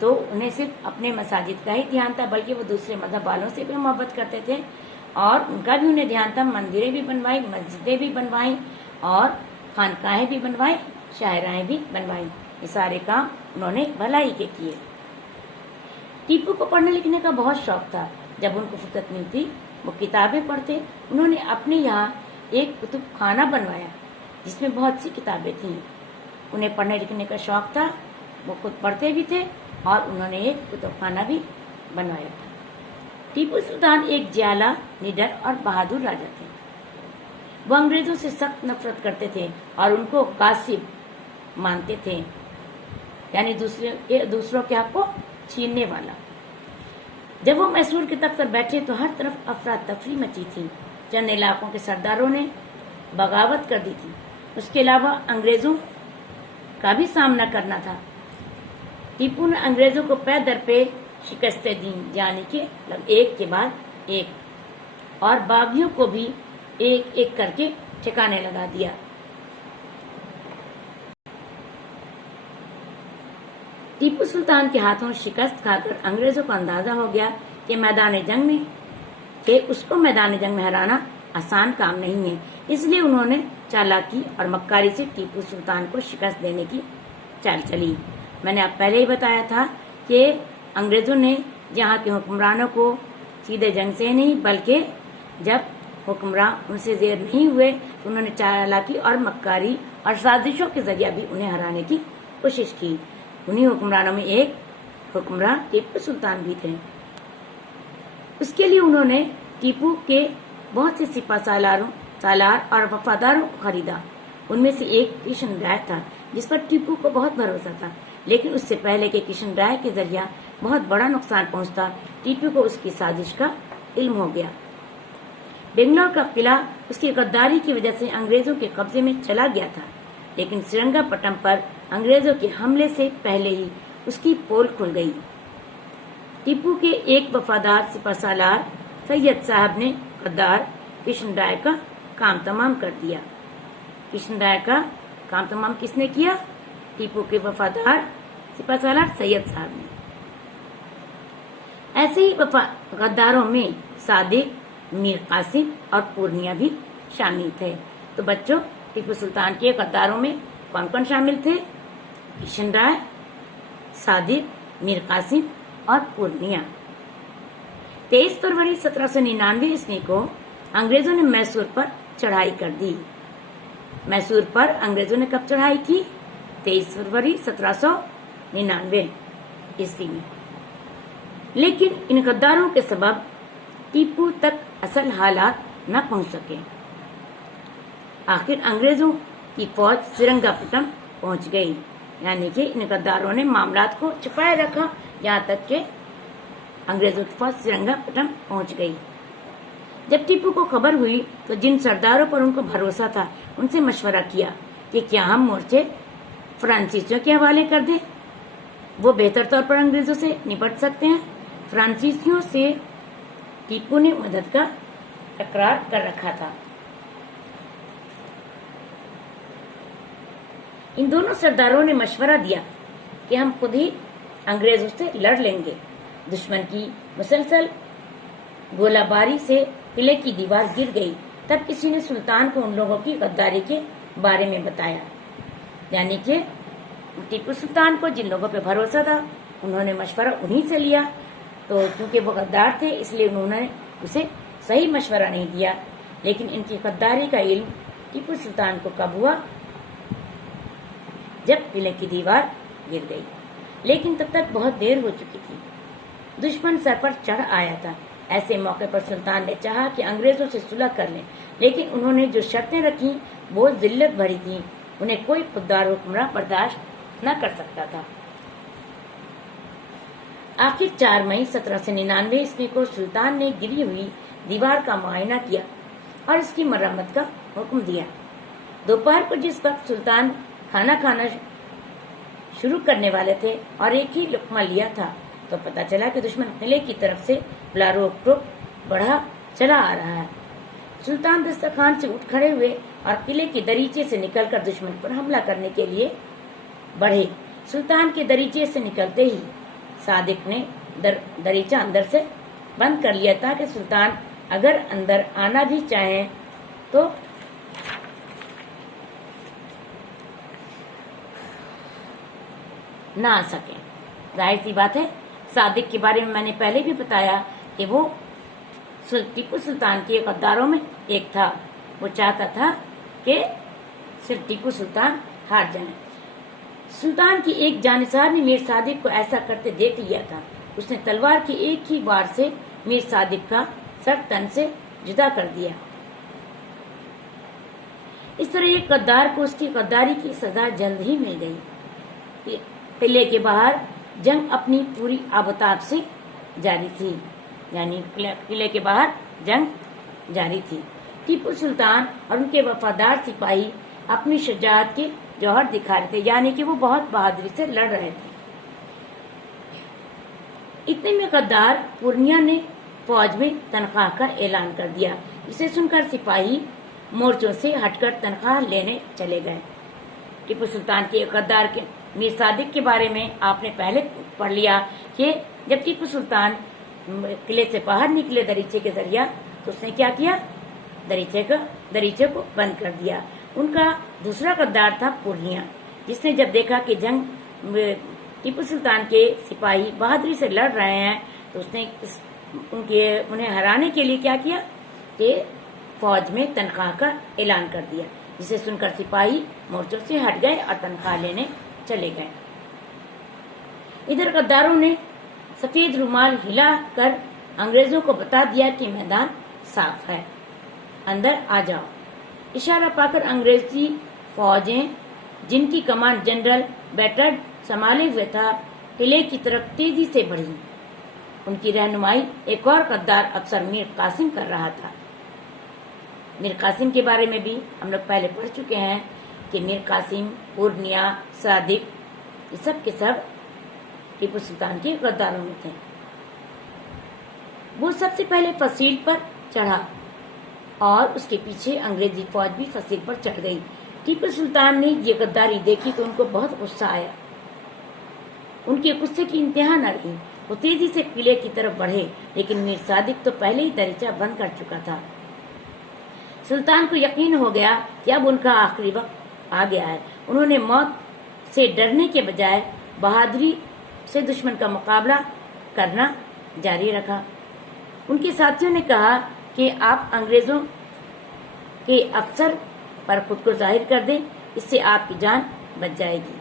تو انہیں صرف اپنے مساجد کا ہی دھیان تھا، بلکہ وہ دوسرے مذہب والوں سے بھی محبت کرتے تھے، اور ان کا بھی انہیں دھیان تھا، مندریں بھی بنوائی، مسجدیں بھی بنوائیں اور خانقاہیں بھی بنوائیں، شاہراہیں بھی بنوائیں۔ یہ سارے کام انہوں نے بھلائی کے کیے۔ ٹیپو کو پڑھنے لکھنے کا بہت شوق تھا۔ جب ان کو فرصت ملتی وہ کتابیں پڑھتے۔ انہوں نے اپنے یہاں ایک کتب خانہ بنوایا جس میں بہت سی کتابیں تھیں۔ انہیں پڑھنے لکھنے کا شوق تھا، وہ خود پڑھتے بھی تھے اور انہوں نے ایک کتب خانہ بھی بنوایا تھا۔ ٹیپو سلطان ایک جیالہ، نڈر اور بہادر راجا تھے۔ وہ انگریزوں سے سخت نفرت کرتے تھے اور ان کو غاصب مانتے تھے، یعنی دوسروں کے حق کو چھیننے والا۔ جب وہ میسور کے تخت پر بیٹھے تو ہر طرف افراتفری مچی تھی۔ چند علاقوں کے سرداروں نے بغاوت کر دی تھی۔ اس کے علاوہ انگریزوں کا بھی سامنا کرنا تھا۔ ٹیپو نے انگریزوں کو پے در پے شکستیں دیں، یعنی کہ ایک کے بعد ایک، اور باغیوں کو بھی ایک ایک کر کے ٹھکانے لگا دیا۔ ٹیپو سلطان کے ہاتھوں شکست کھا کر انگریزوں کو اندازہ ہو گیا کہ اس کو میدان جنگ میں ہرانا آسان کام نہیں ہے۔ اس لیے انہوں نے چالاکی اور مکاری سے ٹیپو سلطان کو شکست دینے کی چال چلی۔ میں نے اب پہلے ہی بتایا تھا کہ انگریزوں نے یہاں کے حکمرانوں کو سیدھے جنگ سے نہیں، بلکہ جب حکمران ان سے زیر نہیں ہوئے تو انہوں نے چالاکی اور مکاری اور سازشوں کے ذریعہ بھی انہیں ہرانے کی کوشش کی۔ انہی حکمرانوں میں ایک حکمران ٹیپو سلطان بھی تھے۔ اس کے لیے انہوں نے ٹیپو کے بہت سے سپہ سالار اور وفاداروں کو خریدا۔ ان میں سے ایک کشن رائے تھا جس پر ٹیپو کو بہت بھروسہ تھا، لیکن اس سے پہلے کہ کشن رائے کے ذریعہ بہت بڑا نقصان پہنچتا، ٹیپو کو اس کی سازش کا علم ہو گیا۔ بنگلور کا قلعہ اس کی غداری کی وجہ سے انگریزوں کے قبضے میں چلا گیا تھا، لیکن سرنگا پٹم پر انگریزوں کے حملے سے پہلے ہی اس کی پول کھل گئی۔ ٹیپو کے ایک وفادار سپہ سالار سید صاحب نے غدار کشن رائے کا کام تمام کر دیا۔ کشن رائے کا کام تمام کس نے کیا؟ ٹیپو کے وفادار سپہ سالار سید صاحب نے۔ ایسے ہی غداروں میں صادق، میر قاسم اور پورنیہ بھی شامل تھے۔ تو بچوں، ٹیپو سلطان کے غداروں میں کون کون شامل تھے؟ کشن رائے، صادق، میر قاسم اور پورنیہ۔ 23 فروری 1799 عیسوی کو انگریزوں نے میسور پر چڑھائی کر دی۔ میسور پر انگریزوں نے کب چڑھائی کی؟ 23 فروری 1799 عیسوی میں۔ لیکن ان غداروں کے سبب ٹیپو تک اصل حالات نہ پہنچ سکے۔ آخر انگریزوں کی فوج سرنگا پٹم پہنچ گئی، یعنی کہ ان غداروں نے معاملات کو چھپائے رکھا یہاں تک کہ انگریزوں کی فوج سرنگا پٹم پہنچ گئی۔ جب ٹیپو کو خبر ہوئی تو جن سرداروں پر ان کو بھروسہ تھا ان سے مشورہ کیا کہ کیا ہم مورچے فرانسیسیوں کے حوالے کر دیں، وہ بہتر طور پر انگریزوں سے نپٹ سکتے ہیں۔ فرانسیسیوں سے ٹیپو نے مدد کا اقرار کر رکھا تھا۔ ان دونوں سرداروں نے مشورہ دیا کہ ہم خود ہی انگریزوں سے لڑ لیں گے۔ دشمن کی مسلسل گولہ باری سے قلعے کی دیوار گر گئی۔ تب کسی نے سلطان کو ان لوگوں کی غداری کے بارے میں بتایا، یعنی کہ ٹیپو سلطان کو جن لوگوں پہ بھروسہ تھا انہوں نے مشورہ انہی سے لیا، تو چونکہ وہ غدار تھے اس لیے انہوں نے اسے صحیح مشورہ نہیں دیا۔ لیکن ان کی غداری کا علم ٹیپو سلطان کو کب ہوا؟ جب قلعے کی دیوار گر گئی، لیکن تب تک بہت دیر ہو چکی تھی۔ دشمن سر پر چڑھ آیا تھا۔ ایسے موقع پر سلطان نے چاہا کہ انگریزوں سے صلح کر لیں، لیکن انہوں نے جو شرطیں رکھی وہ ذلت بھری تھیں، انہیں کوئی خوددار حکمراں برداشت نہ کر سکتا تھا۔ آخر 4 مئی 1799 عیسوی کو سلطان نے گری ہوئی دیوار کا معائنہ کیا اور اس کی مرمت کا حکم دیا۔ دوپہر کو جس وقت سلطان کھانا کھانا شروع کرنے والے تھے اور ایک ہی لقمہ لیا تھا تو پتہ چلا کہ دشمن قلعے کی طرف سے بلا روک ٹوک بڑھا چلا آ رہا ہے۔ سلطان دسترخوان سے اٹھ کھڑے ہوئے اور قلعے کے دریچے سے نکل کر دشمن پر حملہ کرنے کے لیے بڑھے۔ سلطان کے دریچے سے نکلتے ہی صادق نے دریچہ اندر سے بند کر لیا تاکہ سلطان اگر اندر آنا بھی چاہیں تو نہ آ سکیں۔ ظاہر سی بات ہے، صادق کے بارے میں میں نے پہلے بھی بتایا کہ وہ ٹیپو سلطان کے غداروں میں ایک تھا۔ وہ چاہتا تھا کہ صرف ٹیپو سلطان ہار جائیں۔ سلطان کی ایک جانصار نے میر صادق کو ایسا کرتے دیکھ لیا تھا۔ اس نے تلوار کی ایک ہی وار سے میر صادق کا سر تن سے جدا کر دیا۔ اس طرح ایک غدار کو اس کی غداری کی سزا جلد ہی مل گئی۔ قلعے کے باہر جنگ اپنی پوری آبتاب سے جاری تھی، یعنی قلعے کے باہر جنگ جاری تھی۔ ٹیپو سلطان اور ان کے وفادار سپاہی اپنی شجاعت کے جوہر دکھا رہے تھے، یعنی کہ وہ بہت بہادری سے لڑ رہے تھے۔ اتنے میں غدار پورنیہ نے فوج میں تنخواہ کا اعلان کر دیا، جسے سن کر سپاہی مورچوں سے ہٹ کر تنخواہ لینے چلے گئے۔ ٹیپو سلطان کے غدار کے میر صادق کے بارے میں آپ نے پہلے پڑھ لیا کہ جب ٹیپو سلطان قلعے سے باہر نکلے دریچے کے ذریعہ تو اس نے کیا کیا؟ دریچے کو بند کر دیا۔ ان کا دوسرا غدار تھا پورنیہ، جس نے جب دیکھا کہ جنگ ٹیپو سلطان کے سپاہی بہادری سے لڑ رہے ہیں تو اس نے انہیں ہرانے کے لیے کیا کیا کہ فوج میں تنخواہ کا اعلان کر دیا، جسے سن کر سپاہی مورچوں سے ہٹ گئے اور تنخواہ لینے چلے گئے۔ ادھر غداروں نے سفید رومال ہلا کر انگریزوں کو بتا دیا کہ میدان صاف ہے، اندر آ جاؤ۔ اشارہ پا کر انگریزی فوجیں، جن کی کمان جنرل بیٹرڈ سنبھالے ہوئے تھا، قلعے کی طرف تیزی سے بڑھی۔ ان کی رہنمائی ایک اور غدار افسر میر قاسم کر رہا تھا۔ میر قاسم کے بارے میں بھی ہم لوگ پہلے پڑھ چکے ہیں کہ میر قاسم، پورنیہ، صادق، یہ سب کے سب ٹیپو سلطان کے غداروں میں تھے۔ وہ سب سے پہلے فصیل پر چڑھا اور اس کے پیچھے انگریزی فوج بھی فصیل پر چڑھ گئی۔ ٹیپو سلطان نے یہ غداری دیکھی تو ان کو بہت غصہ آیا۔ ان کے غصے کی انتہا نہ رہی۔ وہ تیزی سے قلعے کی طرف بڑھے، لیکن میر صادق تو پہلے ہی دریچہ بند کر چکا تھا۔ سلطان کو یقین ہو گیا کہ اب ان کا آخری وقت آ گیا ہے۔ انہوں نے موت سے ڈرنے کے بجائے بہادری سے دشمن کا مقابلہ کرنا جاری رکھا۔ ان کے ساتھیوں نے کہا کہ آپ انگریزوں کے افسر پر خود کو ظاہر کر دیں، اس سے آپ کی جان بچ جائے گی۔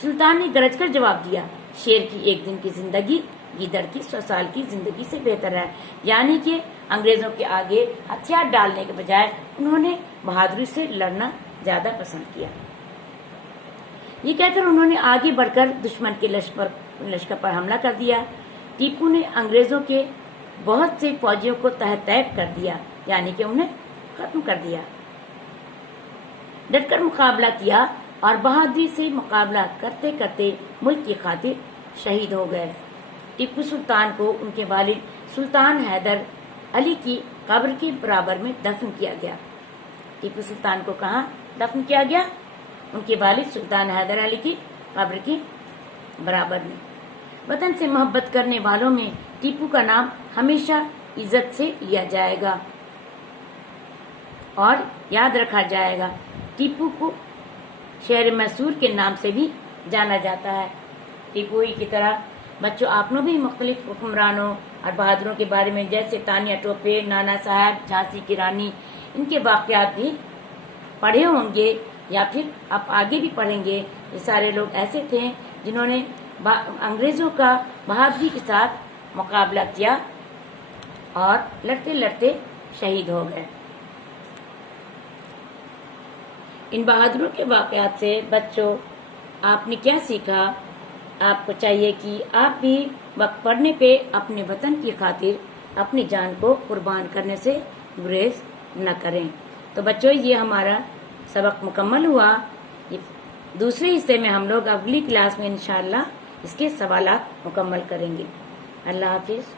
سلطان نے گرج کر جواب دیا، شیر کی ایک دن کی زندگی گیدڑ کی 100 سال کی زندگی سے بہتر ہے، یعنی کہ انگریزوں کے آگے ہتھیار ڈالنے کے بجائے انہوں نے بہادری سے لڑنا زیادہ پسند کیا۔ یہ کہہ کر انہوں نے آگے بڑھ کر دشمن کے لشکر پر حملہ کر دیا۔ ٹیپو نے انگریزوں کے بہت سے فوجیوں کو تہہ تیگ کر دیا، یعنی کہ انہیں ختم کر دیا۔ ڈٹ کر مقابلہ کیا اور بہادری سے مقابلہ کرتے کرتے ملک کی خاطر شہید ہو گئے۔ ٹیپو سلطان کو ان کے والد سلطان حیدر علی کی قبر کے برابر میں دفن کیا گیا۔ ٹیپو سلطان کو کہاں دفن کیا گیا؟ ان کے والد سلطان حیدر علی کی قبر کے برابر میں۔ وطن سے محبت کرنے والوں میں ٹیپو کا نام ہمیشہ عزت سے لیا جائے گا اور یاد رکھا جائے گا۔ ٹیپو کو شہر میسور کے نام سے بھی جانا جاتا ہے۔ ٹیپو ہی کی طرح بچوں آپ نے بھی مختلف حکمرانوں اور بہادروں کے بارے میں، جیسے تانیہ ٹوپے، نانا صاحب، جھانسی کی رانی، ان کے واقعات بھی پڑھے ہوں گے یا پھر آپ آگے بھی پڑھیں گے۔ یہ سارے لوگ ایسے تھے جنہوں نے انگریزوں کا بہادری کے ساتھ مقابلہ کیا اور لڑتے لڑتے شہید ہو گئے۔ ان بہادروں کے واقعات سے بچوں آپ نے کیا سیکھا؟ آپ کو چاہیے کہ آپ بھی وقت پڑنے پہ اپنے وطن کی خاطر اپنی جان کو قربان کرنے سے گریز نہ کریں۔ تو بچوں یہ ہمارا سبق مکمل ہوا۔ دوسرے حصے میں ہم لوگ اگلی کلاس میں انشاءاللہ اس کے سوالات مکمل کریں گے۔ اللہ حافظ۔